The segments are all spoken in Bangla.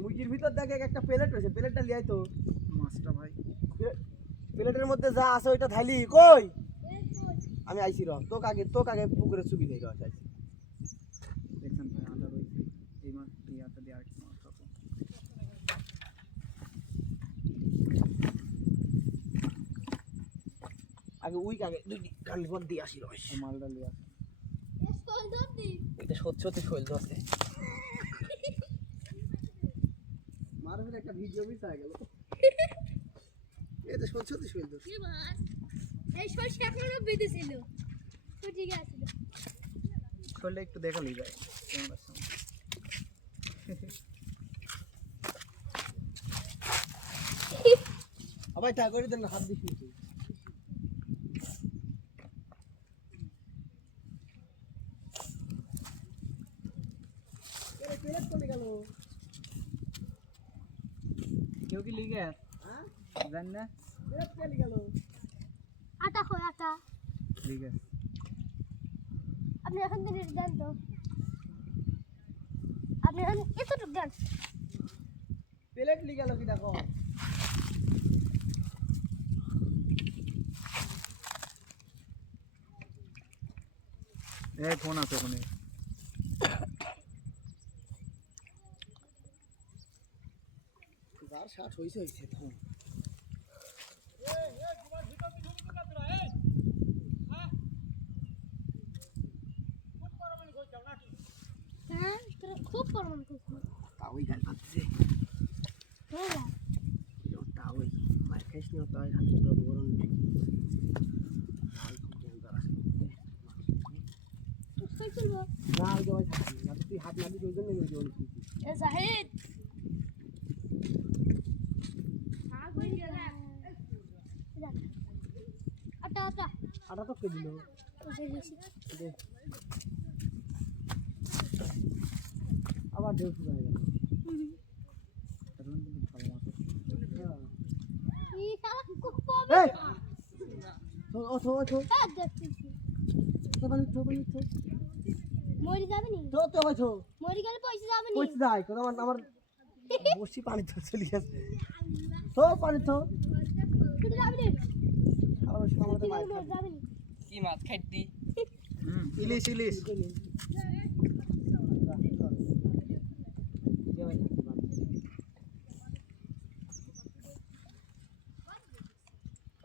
মুরগির ভিতর দেখে একটা প্লেট রয়েছে, প্লেটটা লিয়াই তো মাছটা ভাই। প্লেটের মধ্যে যা আছে ওইটা থাইলি কই আমি আইছি তোক আগে পুকুরে চুবি দেই আইছি। দেখছেন ভাই আলাদা রয়েছে এই মাছ ইয়াটা দিয়ে আরেকটা মাছ পাবো। আগে দুই কান পর দিয়ে আসি মালটা লিয়ে আসে। এটা সত্যি শৈল ধরছে মারুফের একটা ভিডিও মিস হয়ে গেল। এটা সত্যি শৈল ধরছে এই সরষে এখনো বেঁধে ছিল তো ঠিক আছে শৈলটা একটু দেখালেই যায় ক্যামেরার সামনে। আবার তা করে দেন হাত দিস নিচে এরে প্লেট কোনে গেল কেউ কি লিগে হ্যাঁ জান না প্লেট কোনে গেল আটা কই আটা লিগে আপনি এখন দিন দেন তো আপনি এখন এতটুকু দেন প্লেট লি গেল কি দেখো এই ফোন আছে ওখানে। যার শার্ট হইছে তো হ্যাঁ তোরা খুব পরমান করছিস তাওই গাল পাচ্ছে হ্যাঁ তাওই মার খাইস না তাই হাত তোরা বরণ নাকি আর খুব ডেঞ্জার আছে তো কই চলবো না ওই জয় থাকি না তুই হাত লাগি ওই জন্য ওই জন্য এ জাহিদ আগুন গেল আটা আটা আটা তো কে দিল ওই বেশি দে আবার দেউ শুরু হয়ে গেল এখন কিন্তু ভালো মাছ আছে। ই শালা খুব কবে এই তো হ্যাঁ দেখতেছি মরি যাবে নি মরি গেলে পয়সা যাবে নি পয়সা যায় কোন আমার বসি পানি তো চলে গেছে তো পানি তো কুড়ি যাবে নি আবার সামনে মাছ যাবে নি কি মাছ খাইতি ইলিশ ইলিশ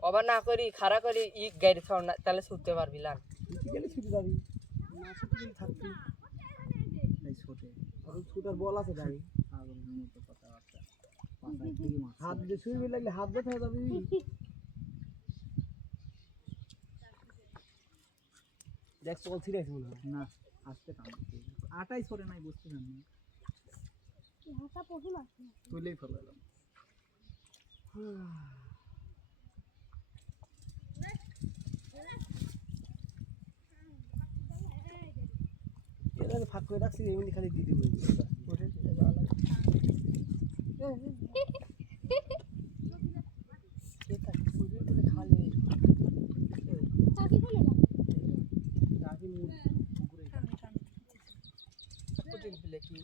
অবা না করি খাড়া করি ই গাড়ি ছাড় না তাহলে ছুটতে পারবি লান গেলে ছুটে যাবি না ছুটে থাকবি এই ছোটে আর ছুটার বল আছে গাড়ি আগের মতো কথাবার্তা পাঁচায় থেকে মাছ হাত দিয়ে ছুঁড়বি লাগলে হাত দিয়ে থেকে যাবি দেখ চল ছিঁড়ে আছে মনে হয় না আসতে কাম আটাই সরে নাই বুঝতে জানি না হাতা পড়ি মাছ তুলেই ফেলালাম এরা ফাঁক করে রাখছি এমনি খালি দিদি বলে কাকি কোনে যাবে কি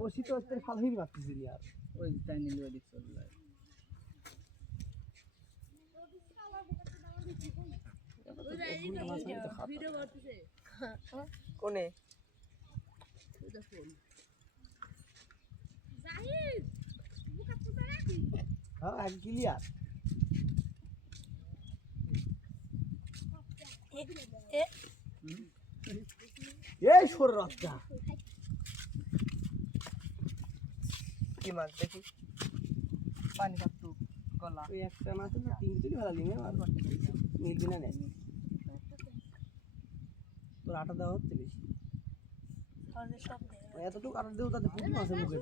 বসি তো তোর ফালহির মারতেছিলি আর ওই তাই নিলে ওই দিক চলে যায় কোনে হ্যাঁ এক ক্লিয়ার এই সর রাস্তা কি মাছ দেখি পানি কাটতু গলা ওই একটা মাছ না তিন কেজি ভালো লিমে আর মিলবি না নেই তোর আটা দেওয়া হচ্ছে বেশি এতটুকু আটা দেবো তাতে পুঁটি মাছের মুখে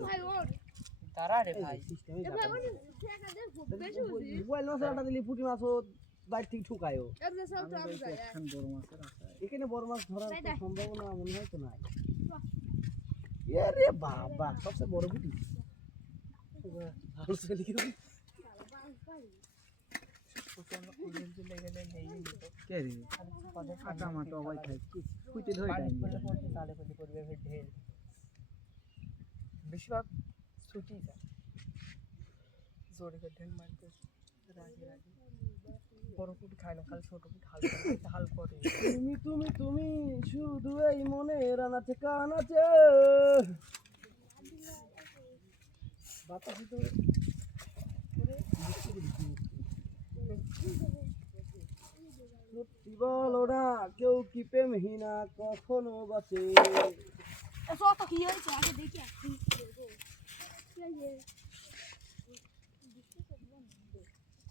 তারা রে ভাই সিস্টেমে এবার আমার ঠেকাদের খুব বেশি বুঝি মোবাইল মাছটা দিলি পুঁটি মাছও বাইরে থেকে ঠুকায়ও এমনি সব তো আমি যাই একখান বড় মাছের আশা এখানে বড় মাছ ধরার তাই তো দেখ। সম্ভাবনা মনে হয় তো নাই রে বাবা সবচেয়ে বড় পুঁটি ভালো ছেলে কি কে রে আটা মাটা অবাই খাই কুইতে ধরে টাইম বেশিরভাগ ছুটি যায় জোরে করে ঢেল মারতে রাগে রাগে বড় পুটি খায় না খালি ছোট পুটি হাল করে তুমি শুধু এই মনে রানাতে কানাচে বাতাসে তো সত্যি বলো না কেউ কি প্রেমহীনা কখনো বাঁচে কত কি হয়েছে আগে দেখি আসি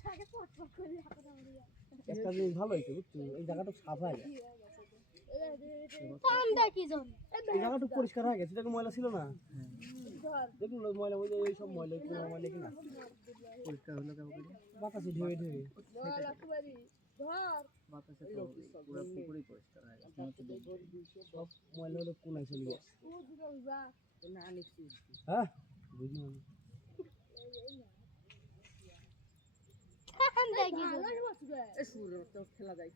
আগে পট পট করে হাতে আমাদের একটা জিনিস ভালো হয়েছে বুঝছো এই জায়গাটা সাফ হয়ে গেছে কোন দেখি জন এই জায়গাটা পরিষ্কার হয়ে গেছে এটাকে ময়লা ছিল না দেখুন ময়লা ওই যে এই সব ময়লা কোনো ময়লা কিনা পরিষ্কার হলো কেমন করে বাতাসে ঢেউে ঢেউে বাতাসে তো পুরো পুকুরই পরিষ্কার হয়ে গেছে মনে হচ্ছে সব ময়লা হলো কোনায় চলে গেছে হ্যাঁ বুঝি আমি দেখি জন খেলা যায়